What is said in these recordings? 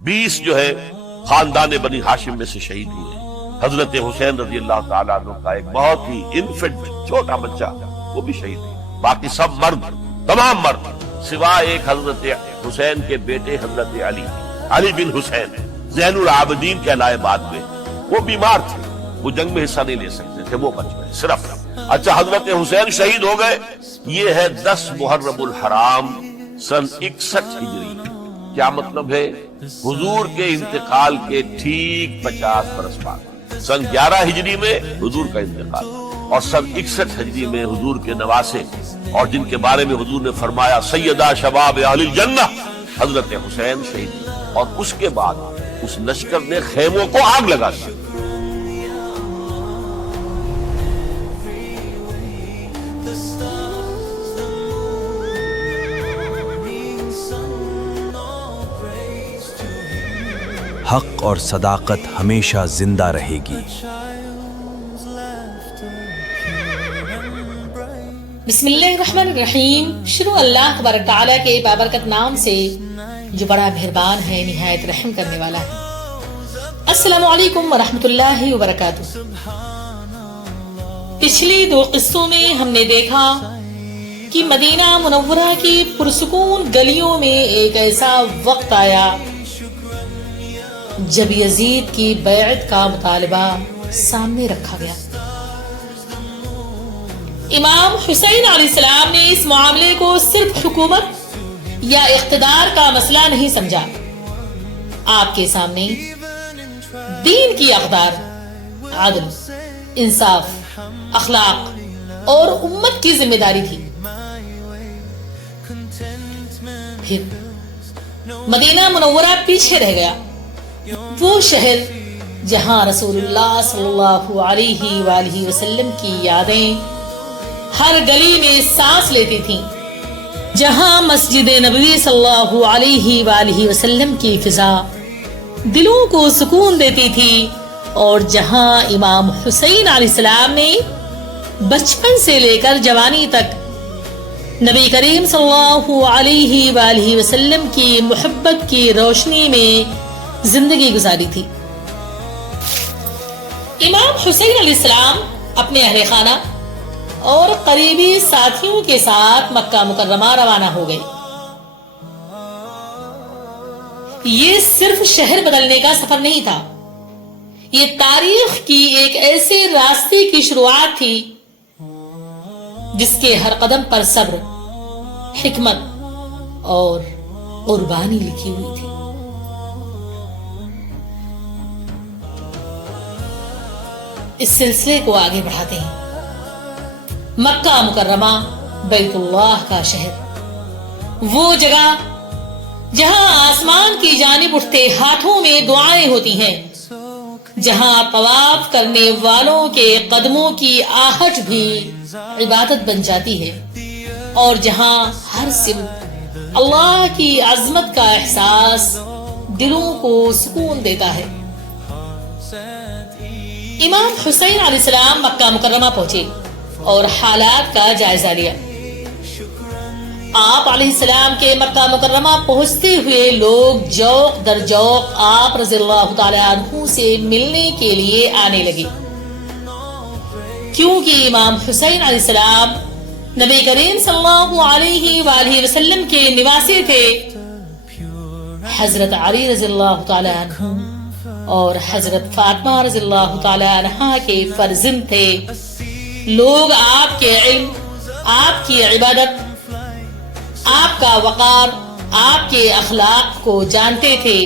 20 جو ہے خاندان بنی ہاشم میں سے شہید ہوئے. حضرت حسین رضی اللہ تعالیٰ عنہ کا ایک بہت ہی انفنٹ چھوٹا بچہ وہ بھی شہید ہے. باقی سب مرد، تمام مرد، سوائے ایک حضرت حسین کے بیٹے حضرت علی بن حسین زین العابدین کہلائے بعد میں. وہ بیمار تھے، وہ جنگ میں حصہ نہیں لے سکتے تھے، وہ بچ گئے صرف. اچھا، حضرت حسین شہید ہو گئے. یہ ہے 10 محرم الحرام سن 61 ہجری. کیا مطلب ہے؟ حضور کے انتقال کے ٹھیک 50 برس بعد سن 11 ہجری میں حضور کا انتقال، اور سن 61 ہجری میں حضور کے نواسے اور جن کے بارے میں حضور نے فرمایا سیدہ شباب اہل الجنہ، حضرت حسین شہید ہوئے. اور اس کے بعد اس لشکر نے خیموں کو آگ لگا دی. حق اور صداقت ہمیشہ زندہ رہے گی. بسم اللہ الرحمن الرحیم. شروع اللہ تبارک تعالیٰ کے بابرکت نام سے جو بڑا مہربان ہے، نہایت رحم کرنے والا ہے. السلام علیکم ورحمۃ اللہ وبرکاتہ. پچھلی 2 قصوں میں ہم نے دیکھا کہ مدینہ منورہ کی پرسکون گلیوں میں ایک ایسا وقت آیا جب یزید کی بیعت کا مطالبہ سامنے رکھا گیا. امام حسین علیہ السلام نے اس معاملے کو صرف حکومت یا اقتدار کا مسئلہ نہیں سمجھا. آپ کے سامنے دین کی اقدار، عدل، انصاف، اخلاق اور امت کی ذمہ داری تھی. پھر مدینہ منورہ پیچھے رہ گیا، وہ شہر جہاں رسول اللہ صلی اللہ علیہ وآلہ وسلم کی یادیں ہر گلی میں سانس لیتی تھیں، جہاں مسجد نبوی صلی اللہ علیہ وآلہ وسلم کی فضا دلوں کو سکون دیتی تھی، اور جہاں امام حسین علیہ السلام نے بچپن سے لے کر جوانی تک نبی کریم صلی اللہ علیہ وآلہ وسلم کی محبت کی روشنی میں زندگی گزاری تھی. امام حسین علیہ السلام اپنے اہل خانہ اور قریبی ساتھیوں کے ساتھ مکہ مکرمہ روانہ ہو گئے. یہ صرف شہر بدلنے کا سفر نہیں تھا، یہ تاریخ کی ایک ایسے راستے کی شروعات تھی جس کے ہر قدم پر صبر، حکمت اور قربانی لکھی ہوئی تھی. اس سلسلے کو آگے بڑھاتے ہیں. مکہ مکرمہ بیت اللہ کا شہر، وہ جگہ جہاں آسمان کی جانب اٹھتے ہاتھوں میں دعائیں ہوتی ہیں، جہاں طواف کرنے والوں کے قدموں کی آہٹ بھی عبادت بن جاتی ہے، اور جہاں ہر سمت اللہ کی عظمت کا احساس دلوں کو سکون دیتا ہے. امام حسین علیہ السلام مکہ مکرمہ پہنچے اور حالات کا جائزہ لیا. آپ علیہ السلام کے مکہ مکرمہ پہنچتے ہوئے لوگ جوق در جوق آپ رضی اللہ تعالی عنہ سے ملنے کے لیے آنے لگے، کیونکہ امام حسین علیہ السلام نبی کریم صلی اللہ علیہ وآلہ وسلم کے نواسے تھے. حضرت علی رضی اللہ تعالی عنہ اور حضرت فاطمہ رضی اللہ تعالی عنہا کے فرزند تھے. لوگ آپ کے علم، آپ کی عبادت، آپ کا وقار، آپ کے اخلاق کو جانتے تھے.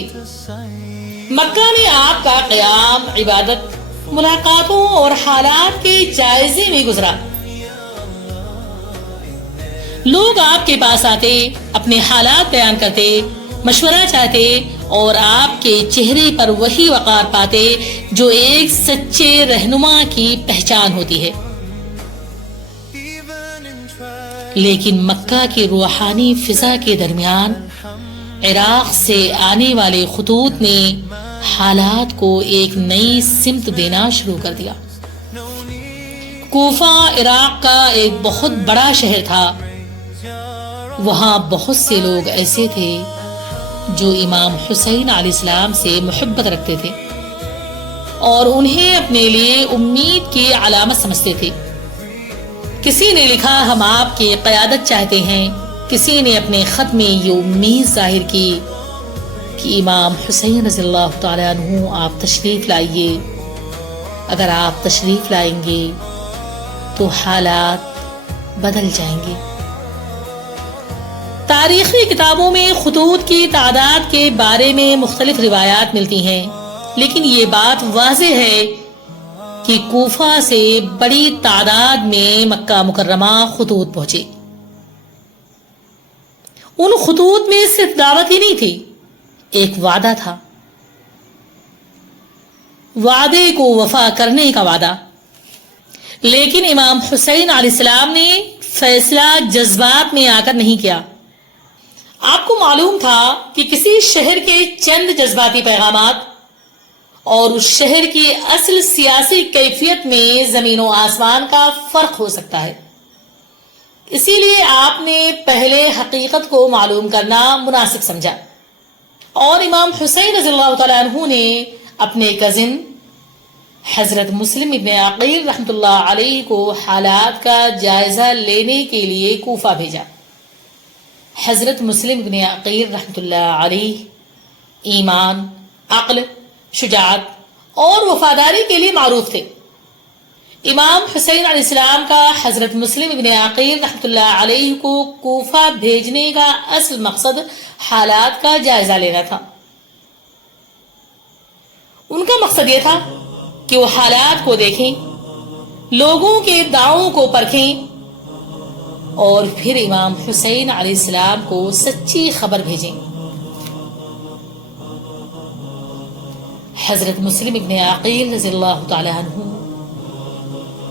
مکہ میں آپ کا قیام عبادت، ملاقاتوں اور حالات کے جائزے میں گزرا. لوگ آپ کے پاس آتے، اپنے حالات بیان کرتے، مشورہ چاہتے، اور آپ کے چہرے پر وہی وقار پاتے جو ایک سچے رہنما کی پہچان ہوتی ہے. لیکن مکہ کی روحانی فضا کے درمیان عراق سے آنے والے خطوط نے حالات کو ایک نئی سمت دینا شروع کر دیا. کوفہ عراق کا ایک بہت بڑا شہر تھا. وہاں بہت سے لوگ ایسے تھے جو امام حسین علیہ السلام سے محبت رکھتے تھے اور انہیں اپنے لیے امید کی علامت سمجھتے تھے۔ کسی نے لکھا ہم آپ کی قیادت چاہتے ہیں، کسی نے اپنے خط میں یہ امید ظاہر کی کہ امام حسین رضی اللہ تعالیٰ عنہ آپ تشریف لائیے، اگر آپ تشریف لائیں گے تو حالات بدل جائیں گے۔ تاریخی کتابوں میں خطوط کی تعداد کے بارے میں مختلف روایات ملتی ہیں، لیکن یہ بات واضح ہے کہ کوفہ سے بڑی تعداد میں مکہ مکرمہ خطوط پہنچے۔ ان خطوط میں صرف دعوت ہی نہیں تھی، ایک وعدہ تھا، وعدے کو وفا کرنے کا وعدہ۔ لیکن امام حسین علیہ السلام نے فیصلہ جذبات میں آ کر نہیں کیا۔ آپ کو معلوم تھا کہ کسی شہر کے چند جذباتی پیغامات اور اس شہر کی اصل سیاسی کیفیت میں زمین و آسمان کا فرق ہو سکتا ہے، اسی لیے آپ نے پہلے حقیقت کو معلوم کرنا مناسب سمجھا، اور امام حسین رضی اللہ تعالیٰ عنہ نے اپنے کزن حضرت مسلم ابن عقیل رحمۃ اللہ علیہ کو حالات کا جائزہ لینے کے لیے کوفہ بھیجا۔ حضرت مسلم ابن عقیل رحمۃ اللہ علیہ ایمان، عقل، شجاعت اور وفاداری کے لیے معروف تھے۔ امام حسین علیہ السلام کا حضرت مسلم ابن عقیل رحمۃ اللہ علیہ کو کوفہ بھیجنے کا اصل مقصد حالات کا جائزہ لینا تھا۔ ان کا مقصد یہ تھا کہ وہ حالات کو دیکھیں، لوگوں کے دعووں کو پرکھیں اور پھر امام حسین علیہ السلام کو سچی خبر بھیجیں۔ حضرت مسلم ابن عقیل رضی اللہ تعالی عنہ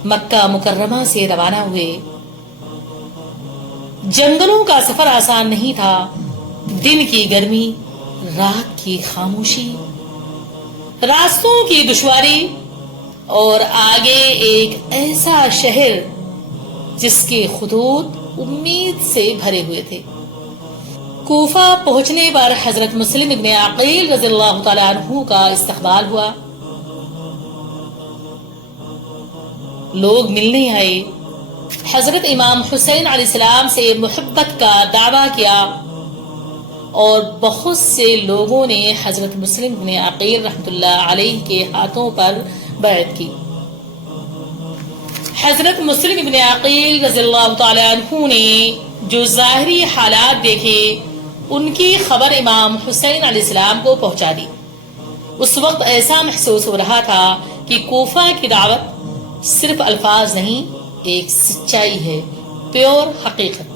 مکہ مکرمہ سے روانہ ہوئے۔ جنگلوں کا سفر آسان نہیں تھا، دن کی گرمی، رات کی خاموشی، راستوں کی دشواری اور آگے ایک ایسا شہر جس کے خطوط امید سے بھرے ہوئے تھے۔ کوفہ پہنچنے پر حضرت مسلم ابن عقیل رضی اللہ تعالی عنہ کا استقبال ہوا۔ لوگ ملنے آئے، حضرت امام حسین علیہ السلام سے محبت کا دعویٰ کیا اور بہت سے لوگوں نے حضرت مسلم ابن عقیل رحمۃ اللہ علیہ کے ہاتھوں پر بیعت کی۔ حضرت مسلم ابن عقیل رضی اللہ تعالی عنہ نے جو ظاہری حالات دیکھے ان کی خبر امام حسین علیہ السلام کو پہنچا دی۔ اس وقت ایسا محسوس ہو رہا تھا کہ کوفہ کی دعوت صرف الفاظ نہیں، ایک سچائی ہے، پیور حقیقت۔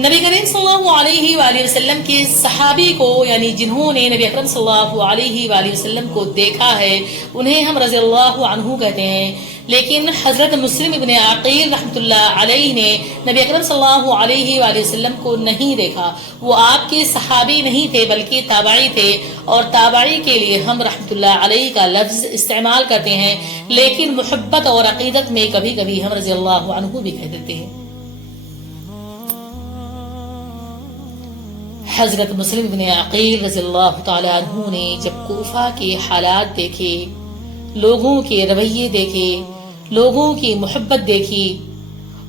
نبی کریم صلی اللہ علیہ وآلہ وسلم کے صحابی کو، یعنی جنہوں نے نبی اکرم صلی اللہ علیہ وآلہ وسلم کو دیکھا ہے، انہیں ہم رضی اللہ عنہ کہتے ہیں، لیکن حضرت مسلم ابن عقیل رحمۃ اللہ علیہ نے نبی اکرم صلی اللہ علیہ وآلہ وسلم کو نہیں دیکھا۔ وہ آپ کے صحابی نہیں تھے بلکہ تابعی تھے، اور تابعی کے لیے ہم رحمۃ اللہ علیہ کا لفظ استعمال کرتے ہیں، لیکن محبت اور عقیدت میں کبھی کبھی ہم رضی اللہ عنہ بھی کہہ دیتے ہیں۔ حضرت مسلم ابن عقیل رضی اللہ تعالی عنہ نے جب کوفہ کے حالات دیکھے، لوگوں کے رویے دیکھے، لوگوں کی محبت دیکھی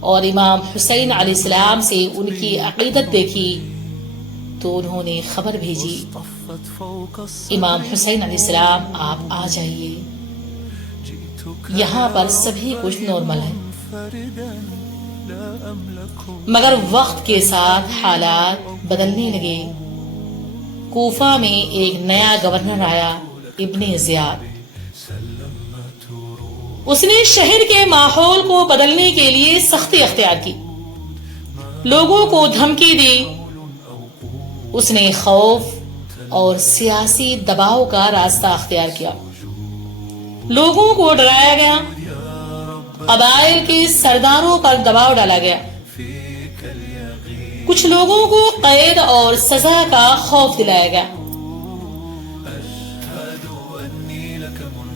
اور امام حسین علیہ السلام سے ان کی عقیدت دیکھی، تو انہوں نے خبر بھیجی، امام حسین علیہ السلام آپ آ جائیے، یہاں پر سبھی کچھ نارمل ہے۔ مگر وقت کے ساتھ حالات بدلنے لگے۔ کوفہ میں ایک نیا گورنر آیا، ابن زیاد۔ اس نے شہر کے ماحول کو بدلنے کے لیے سختی اختیار کی، لوگوں کو دھمکی دی۔ اس نے خوف اور سیاسی دباؤ کا راستہ اختیار کیا، لوگوں کو ڈرایا گیا، قبائل کے سرداروں پر دباؤ ڈالا گیا، کچھ لوگوں کو قید اور سزا کا خوف دلایا گیا۔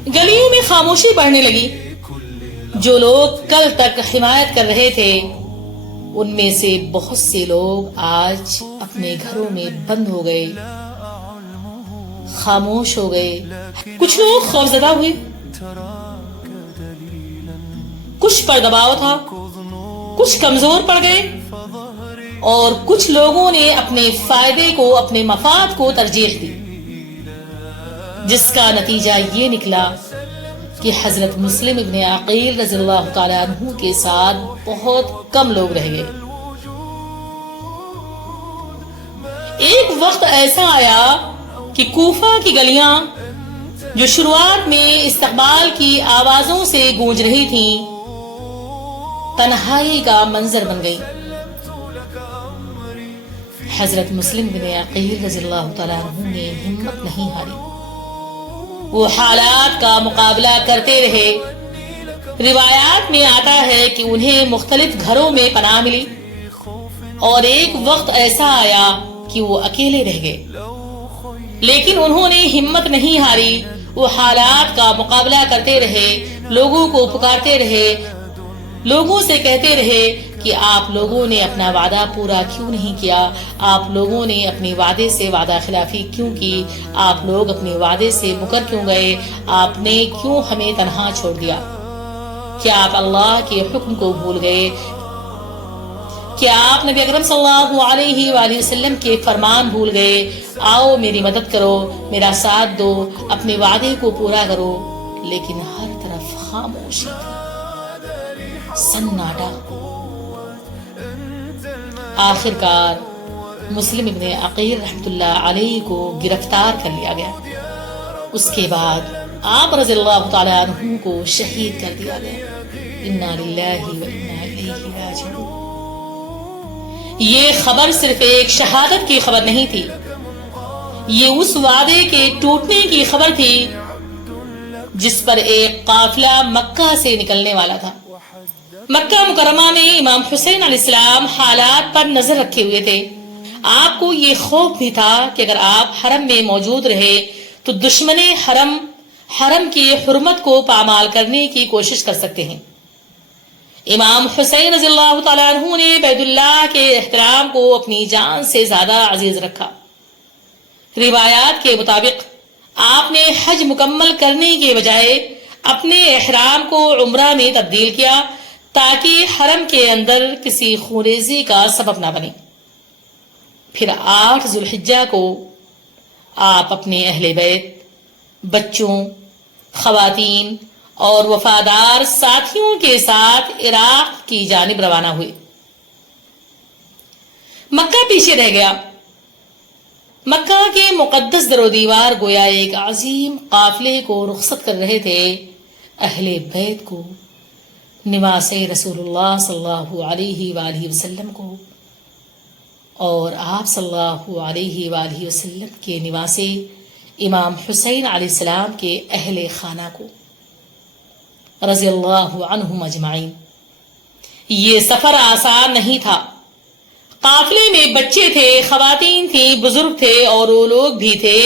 گلیوں میں خاموشی بڑھنے لگی۔ جو لوگ کل تک حمایت کر رہے تھے ان میں سے بہت سے لوگ آج اپنے گھروں میں بند ہو گئے خاموش ہو گئے. کچھ لوگ خوفزدہ ہوئے, کچھ پر دباؤ تھا, کچھ کمزور پڑ گئے, اور کچھ لوگوں نے اپنے فائدے کو, اپنے مفاد کو ترجیح دی, جس کا نتیجہ یہ نکلا کہ حضرت مسلم ابن عقیل رضی اللہ تعالیٰ عنہ کے ساتھ بہت کم لوگ رہ گئے. ایک وقت ایسا آیا کہ کوفہ کی گلیاں جو شروعات میں استقبال کی آوازوں سے گونج رہی تھیں, تنہائی کا منظر بن گئی. حضرت مسلم بن عقیل رضی اللہ تعالیٰ عنہ نے ہمت نہیں ہاری, وہ حالات کا مقابلہ کرتے رہے. روایات میں آتا ہے کہ انہیں مختلف گھروں میں پناہ ملی, اور ایک وقت ایسا آیا کہ وہ اکیلے رہ گئے, لیکن انہوں نے ہمت نہیں ہاری. وہ حالات کا مقابلہ کرتے رہے, لوگوں کو پکارتے رہے, لوگوں سے کہتے رہے کہ آپ لوگوں نے اپنا وعدہ پورا کیوں نہیں کیا, آپ لوگوں نے اپنے وعدے سے وعدہ خلافی کیوں کی, آپ لوگ اپنے وعدے سے مکر کیوں گئے, آپ نے کیوں ہمیں تنہا چھوڑ دیا, کیا آپ اللہ کے حکم کو بھول گئے, کیا آپ نبی اکرم صلی اللہ علیہ وآلہ وسلم کے فرمان بھول گئے, آؤ میری مدد کرو, میرا ساتھ دو, اپنے وعدے کو پورا کرو. لیکن ہر طرف خاموشی تھی, سناٹا. آخر کار مسلم ابن عقیل رحمۃ اللہ علیہ کو گرفتار کر لیا گیا. اس کے بعد آپ رضی اللہ تعالیٰ عنہ کو شہید کر دیا گیا. انا للہ و انا الیہ راجعون. یہ خبر صرف ایک شہادت کی خبر نہیں تھی, یہ اس وعدے کے ٹوٹنے کی خبر تھی جس پر ایک قافلہ مکہ سے نکلنے والا تھا. مکہ مکرمہ میں امام حسین علیہ السلام حالات پر نظر رکھے ہوئے تھے. آپ کو یہ خوف بھی تھا کہ اگر آپ حرم میں موجود رہے تو دشمن حرم کی حرمت کو پامال کرنے کی کوشش کر سکتے ہیں. امام حسین رضی اللہ تعالیٰ عنہ نے بیت اللہ کے احترام کو اپنی جان سے زیادہ عزیز رکھا. روایات کے مطابق آپ نے حج مکمل کرنے کے بجائے اپنے احرام کو عمرہ میں تبدیل کیا تاکہ حرم کے اندر کسی خونریزی کا سبب نہ بنے. پھر 8 ذو الحجہ کو آپ اپنے اہل بیت, بچوں, خواتین اور وفادار ساتھیوں کے ساتھ عراق کی جانب روانہ ہوئے. مکہ پیچھے رہ گیا. مکہ کے مقدس در و دیوار گویا ایک عظیم قافلے کو رخصت کر رہے تھے. اہل بیت کو, نواس رسول اللہ صلی اللہ علیہ وآلہ وسلم کو, اور آپ صلی اللہ علیہ وآلہ وسلم کے نواس امام حسین علیہ السلام کے اہل خانہ کو, رضی اللہ عنہم اجمعین. یہ سفر آسان نہیں تھا. قافلے میں بچے تھے, خواتین تھیں, بزرگ تھے, اور وہ لوگ بھی تھے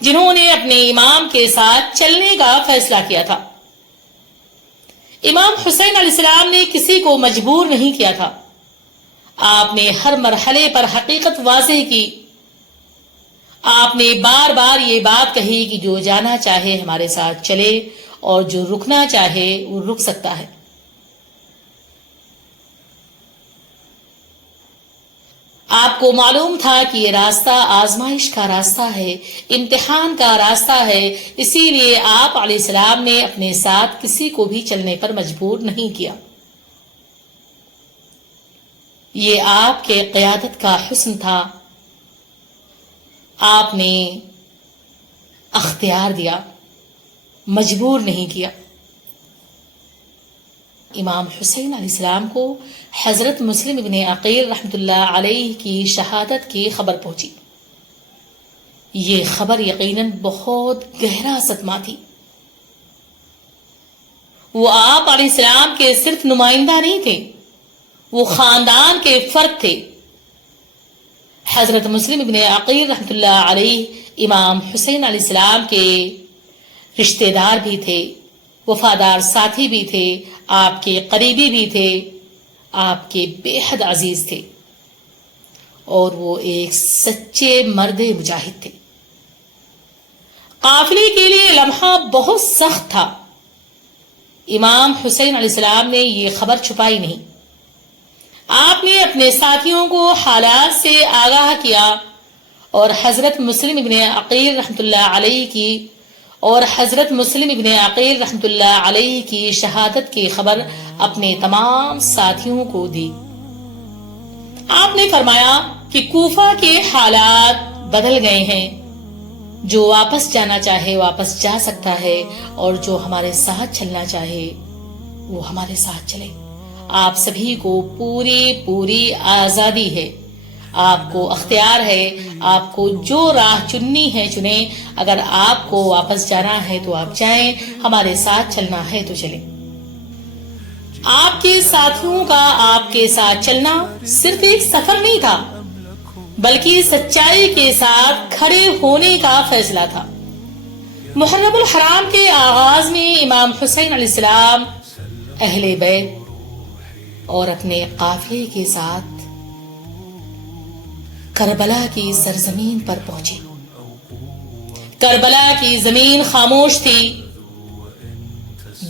جنہوں نے اپنے امام کے ساتھ چلنے کا فیصلہ کیا تھا. امام حسین علیہ السلام نے کسی کو مجبور نہیں کیا تھا. آپ نے ہر مرحلے پر حقیقت واضح کی. آپ نے بار بار یہ بات کہی کہ جو جانا چاہے ہمارے ساتھ چلے, اور جو رکنا چاہے وہ رک سکتا ہے. آپ کو معلوم تھا کہ یہ راستہ آزمائش کا راستہ ہے, امتحان کا راستہ ہے, اسی لیے آپ علیہ السلام نے اپنے ساتھ کسی کو بھی چلنے پر مجبور نہیں کیا. یہ آپ کے قیادت کا حسن تھا. آپ نے اختیار دیا, مجبور نہیں کیا. امام حسین علیہ السلام کو حضرت مسلم ابن عقیل رحمۃ اللہ علیہ کی شہادت کی خبر پہنچی. یہ خبر یقیناً بہت گہرا صدمہ تھی. وہ آپ علیہ السلام کے صرف نمائندہ نہیں تھے, وہ خاندان کے فرد تھے. حضرت مسلم ابن عقیل رحمۃ اللہ علیہ امام حسین علیہ السلام کے رشتہ دار بھی تھے, وفادار ساتھی بھی تھے, آپ کے قریبی بھی تھے, آپ کے بے حد عزیز تھے, اور وہ ایک سچے مرد مجاہد تھے. قافلے کے لیے لمحہ بہت سخت تھا. امام حسین علیہ السلام نے یہ خبر چھپائی نہیں. آپ نے اپنے ساتھیوں کو حالات سے آگاہ کیا اور حضرت مسلم ابن عقیل رحمۃ اللہ علیہ کی شہادت کی خبر اپنے تمام ساتھیوں کو دی. آپ نے فرمایا کہ کوفہ کے حالات بدل گئے ہیں. جو واپس جانا چاہے واپس جا سکتا ہے اور جو ہمارے ساتھ چلنا چاہے وہ ہمارے ساتھ چلے. آپ سبھی کو پوری آزادی ہے. آپ کو اختیار ہے. آپ کو جو راہ چننی ہے چنیں. اگر آپ کو واپس جانا ہے تو آپ جائیں. ہمارے ساتھ چلنا ہے تو چلیں. آپ کے ساتھیوں کا آپ کے ساتھ چلنا صرف ایک سفر نہیں تھا بلکہ سچائی کے ساتھ کھڑے ہونے کا فیصلہ تھا. محرم الحرام کے آغاز میں امام حسین علیہ السلام اہل بیت اور اپنے قافلے کے ساتھ کربلا کی سرزمین پر پہنچے. کربلا کی زمین خاموش تھی.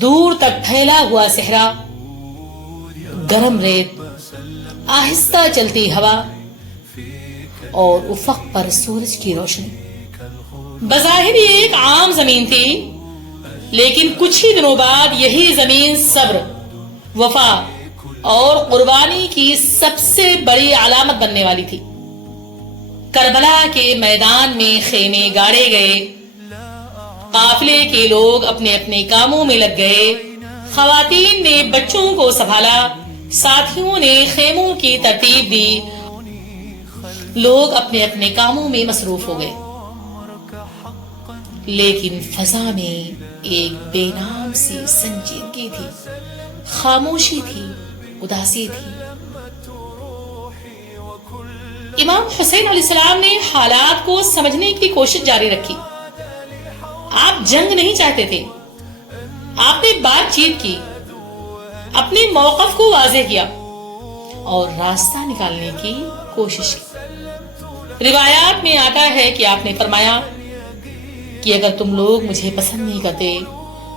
دور تک پھیلا ہوا صحرا، گرم ریت، آہستہ چلتی ہوا اور افق پر سورج کی روشنی. بظاہر یہ ایک عام زمین تھی لیکن کچھ ہی دنوں بعد یہی زمین صبر، وفا اور قربانی کی سب سے بڑی علامت بننے والی تھی. کربلا کے میدان میں خیمے گاڑے گئے. قافلے کے لوگ اپنے اپنے کاموں میں لگ گئے. خواتین نے بچوں کو سنبھالا. ساتھیوں نے خیموں کی ترتیب دی. لوگ اپنے اپنے کاموں میں مصروف ہو گئے. لیکن فضا میں ایک بے نام سی سنجیدگی تھی. خاموشی تھی، اداسی تھی. امام حسین علیہ السلام نے حالات کو سمجھنے کی کوشش جاری رکھی. آپ جنگ نہیں چاہتے تھے. آپ نے بات چیت کی، اپنے موقف کو واضح کیا اور راستہ نکالنے کی کوشش کی. روایات میں آتا ہے کہ آپ نے فرمایا کہ اگر تم لوگ مجھے پسند نہیں کرتے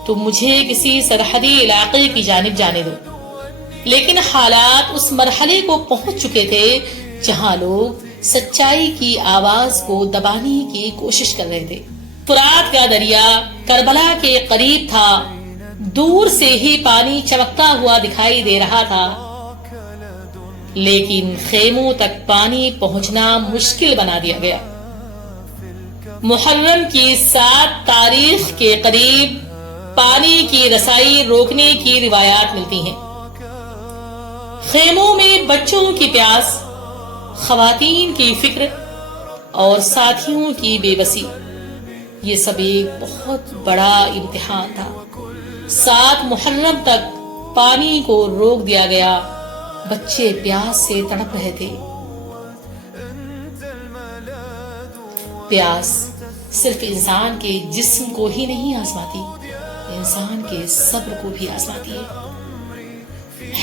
تو مجھے کسی سرحدی علاقے کی جانب جانے دو. لیکن حالات اس مرحلے کو پہنچ چکے تھے جہاں لوگ سچائی کی آواز کو دبانے کی کوشش کر رہے تھے. فرات کا دریا کربلا کے قریب تھا. دور سے ہی پانی چمکتا ہوا دکھائی دے رہا تھا لیکن خیموں تک پانی پہنچنا مشکل بنا دیا گیا. محرم کی 7 تاریخ کے قریب پانی کی رسائی روکنے کی روایات ملتی ہیں. خیموں میں بچوں کی پیاس، خواتین کی فکر اور ساتھیوں کی بے بسی، یہ سب ایک بہت بڑا امتحان تھا. 7 محرم تک پانی کو روک دیا گیا. بچے پیاس سے تڑپ رہے تھے. پیاس صرف انسان کے جسم کو ہی نہیں آزماتی، انسان کے صبر کو بھی آزماتی ہے.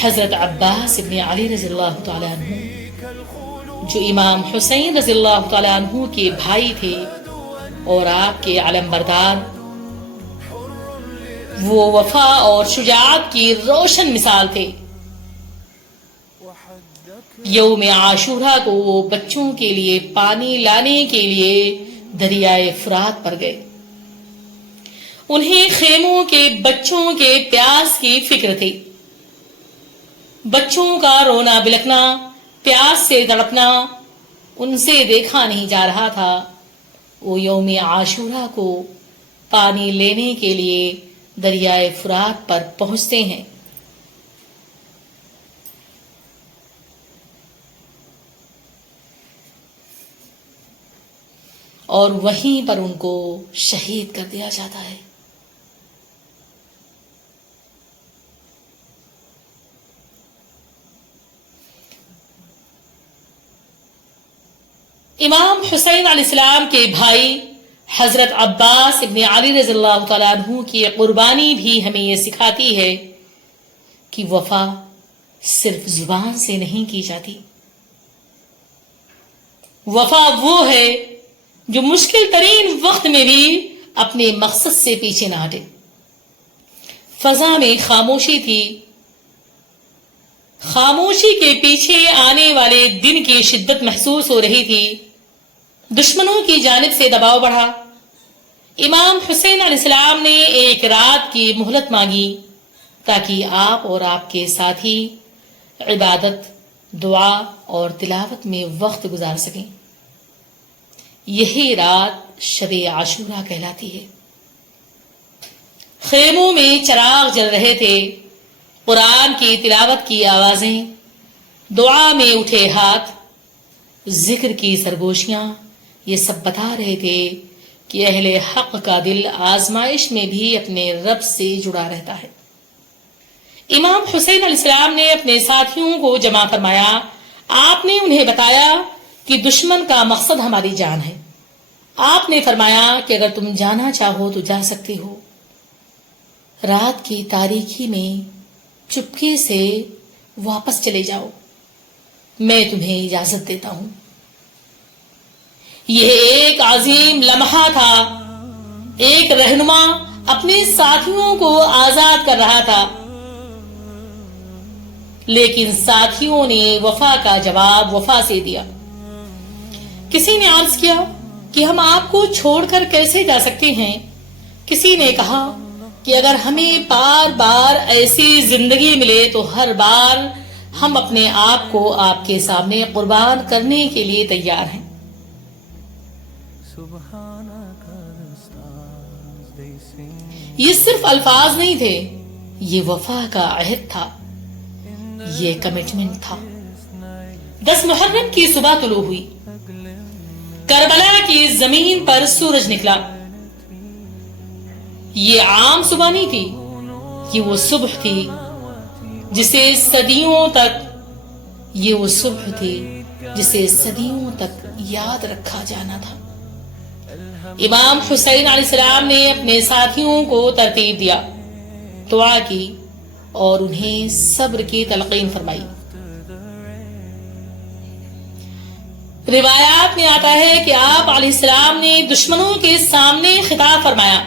حضرت عباس ابن علی رضی اللہ تعالی عنہ جو امام حسین رضی اللہ تعالی عنہ کے بھائی تھے اور آپ کے علم بردار، وہ وفا اور شجاعت کی روشن مثال تھے. یوم عاشورہ کو وہ بچوں کے لیے پانی لانے کے لیے دریائے فرات پر گئے. انہیں خیموں کے بچوں کے پیاس کی فکر تھی. بچوں کا رونا بلکنا، پیاس سے تڑپنا ان سے دیکھا نہیں جا رہا تھا. وہ یوم عاشورہ کو پانی لینے کے لیے دریائے فرات پر پہنچتے ہیں. اور وہیں پر ان کو شہید کر دیا جاتا ہے. امام حسین علیہ السلام کے بھائی حضرت عباس ابن علی رضی اللہ تعالیٰ عنہ کی قربانی بھی ہمیں یہ سکھاتی ہے کہ وفا صرف زبان سے نہیں کی جاتی. وفا وہ ہے جو مشکل ترین وقت میں بھی اپنے مقصد سے پیچھے نہ ہٹے۔ فضا میں خاموشی تھی۔ خاموشی کے پیچھے آنے والے دن کی شدت محسوس ہو رہی تھی۔ دشمنوں کی جانب سے دباؤ بڑھا۔ امام حسین علیہ السلام نے ایک رات کی مہلت مانگی تاکہ آپ اور آپ کے ساتھی عبادت، دعا اور تلاوت میں وقت گزار سکیں۔ یہی رات شب عاشورہ کہلاتی ہے۔ خیموں میں چراغ جل رہے تھے، قرآن کی تلاوت کی آوازیں، دعا میں اٹھے ہاتھ، ذکر کی سرگوشیاں، یہ سب بتا رہے تھے کہ اہل حق کا دل آزمائش میں بھی اپنے رب سے جڑا رہتا ہے۔ امام حسین علیہ السلام نے اپنے ساتھیوں کو جمع فرمایا۔ آپ نے انہیں بتایا کہ دشمن کا مقصد ہماری جان ہے۔ آپ نے فرمایا کہ اگر تم جانا چاہو تو جا سکتے ہو۔ رات کی تاریکی میں چپکے سے واپس چلے جاؤ، میں تمہیں اجازت دیتا ہوں۔ یہ ایک عظیم لمحہ تھا۔ ایک رہنما اپنے ساتھیوں کو آزاد کر رہا تھا، لیکن ساتھیوں نے وفا کا جواب وفا سے دیا۔ کسی نے عرض کیا کہ ہم آپ کو چھوڑ کر کیسے جا سکتے ہیں؟ کسی نے کہا کہ اگر ہمیں بار بار ایسی زندگی ملے تو ہر بار ہم اپنے آپ کو آپ کے سامنے قربان کرنے کے لیے تیار ہیں۔ یہ صرف الفاظ نہیں تھے، یہ وفا کا عہد تھا، یہ کمٹمنٹ تھا۔ 10 محرم کی صبح طلوع ہوئی۔ کربلا کی زمین پر سورج نکلا۔ یہ عام صبح نہیں تھی، یہ وہ صبح تھی جسے صدیوں تک یاد رکھا جانا تھا۔ امام حسین علیہ السلام نے اپنے ساتھیوں کو ترتیب دیا، دعا کی اور انہیں صبر کی تلقین فرمائی۔ روایات میں آتا ہے کہ آپ علیہ السلام نے دشمنوں کے سامنے خطاب فرمایا۔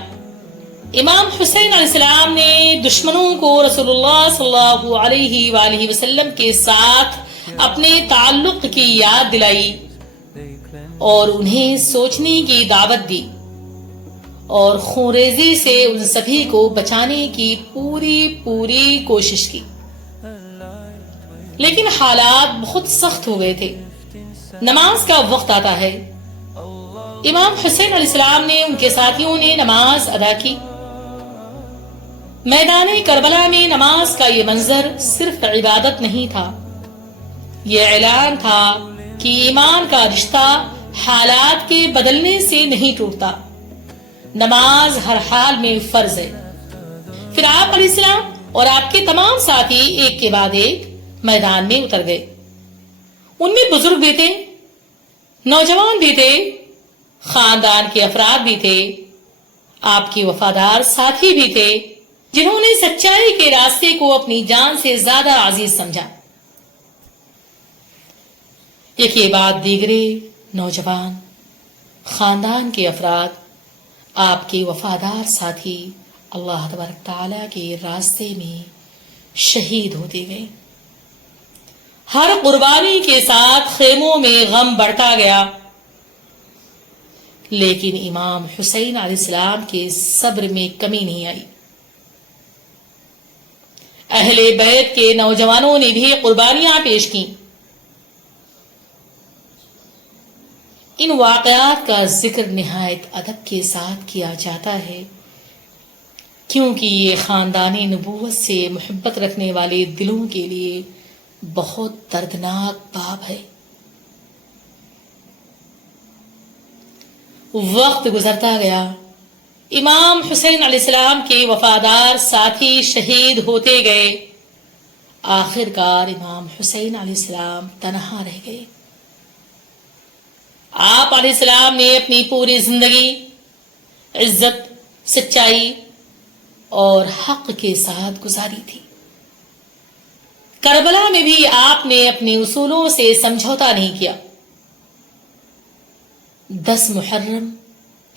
امام حسین علیہ السلام نے دشمنوں کو رسول اللہ صلی اللہ علیہ وآلہ وسلم کے ساتھ اپنے تعلق کی یاد دلائی اور انہیں سوچنے کی دعوت دی اور خونریزی سے ان سبھی کو بچانے کی پوری کوشش کی، لیکن حالات بہت سخت ہو گئے تھے۔ نماز کا وقت آتا ہے۔ امام حسین علیہ السلام نے، ان کے ساتھیوں نے نماز ادا کی۔ میدان کربلا میں نماز کا یہ منظر صرف عبادت نہیں تھا، یہ اعلان تھا کہ ایمان کا رشتہ حالات کے بدلنے سے نہیں ٹوٹتا، نماز ہر حال میں فرض ہے۔ پھر آپ علیہ السلام اور آپ کے تمام ساتھی ایک کے بعد ایک میدان میں اتر گئے۔ ان میں بزرگ بھی تھے، نوجوان بھی تھے، خاندان کے افراد بھی تھے، آپ کے وفادار ساتھی بھی تھے جنہوں نے سچائی کے راستے کو اپنی جان سے زیادہ عزیز سمجھا۔ ایک کے بعد دیگرے نوجوان، خاندان کے افراد، آپ کے وفادار ساتھی اللہ تبارک تعالیٰ کے راستے میں شہید ہوتے گئے۔ ہر قربانی کے ساتھ خیموں میں غم بڑھتا گیا، لیکن امام حسین علیہ السلام کے صبر میں کمی نہیں آئی۔ اہل بیت کے نوجوانوں نے بھی قربانیاں پیش کی۔ ان واقعات کا ذکر نہایت ادب کے ساتھ کیا جاتا ہے کیونکہ یہ خاندانی نبوت سے محبت رکھنے والے دلوں کے لیے بہت دردناک باب ہے۔ وقت گزرتا گیا، امام حسین علیہ السلام کے وفادار ساتھی شہید ہوتے گئے۔ آخر کار امام حسین علیہ السلام تنہا رہ گئے۔ آپ علیہ السلام نے اپنی پوری زندگی عزت، سچائی اور حق کے ساتھ گزاری تھی۔ کربلا میں بھی آپ نے اپنے اصولوں سے سمجھوتا نہیں کیا۔ 10 محرم